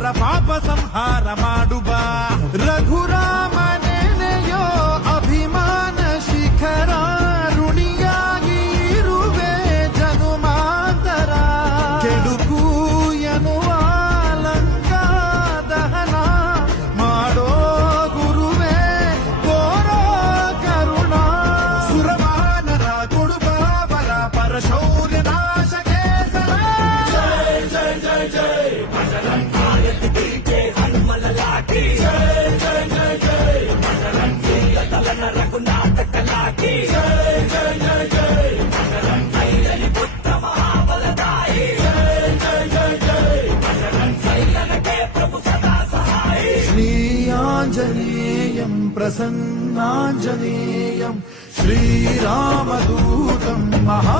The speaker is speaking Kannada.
ಅವರ ಪಾಪ ಸಂಹಾರ ಮಾಡುವ ರಘುರಾಮನೆನೆಯೋ ಅಭಿಮಾನ ಶಿಖರ ಋಣಿಯಾಗಿ ಇರುವೆ ಜನುಮಾಂತರ ಕೆಡುಕು ಎನ್ನುವ ಲಂಕಾ ದಹನ ಮಾಡೋ ಗುರುವೇ ಕೋರೋ ಕರುಣ ಸುರವಾನರ ಕೊಡುಬಾಬರ ಪರಶೌರ್ಯ ನಾಶಕ್ಕೆ ಸಲ ಜೈ ಜೈ ಜೈ ಜೈ ಬಜರಂಗಾಯ ದಿಕ್ಕೆ ಹನುಮಲ ಲಾಠಿ ಜೈ ಜೈ ಜೈ ಜೈ ಬಜರಂಗ ತಲನ ರಘುನಾಥ ಕಲಾಟಿ ಜೈ ಜೈ ಜೈ ಜೈ ಬಜರಂಗೈಲಿ ಪುತ್ರ ಮಹಾಬಲದಾಯಿ ಜೈ ಜೈ ಜೈ ಜೈ ಬಜರಂಗ ಸೈಲನಕ್ಕೆ ಪ್ರಭು ಸದಾ ಸಹಾಯಿ ಶ್ರೀ ಆಂಜನೇಯಂ ಪ್ರಸನ್ನಾಂಜನೇಯಂ ಶ್ರೀರಾಮದೂತಂ ಮಹಾ